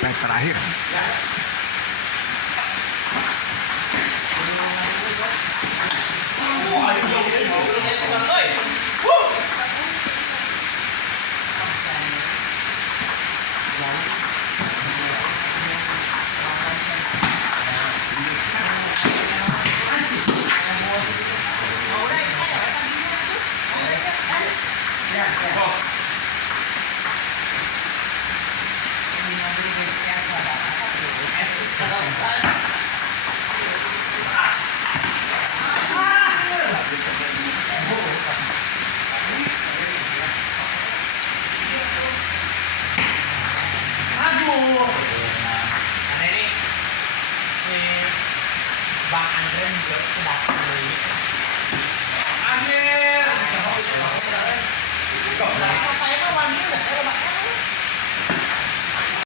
Leg terakhir. Karena ini si Bang Andre juga datang dari Anjir. Kalau saya mah wanita, saya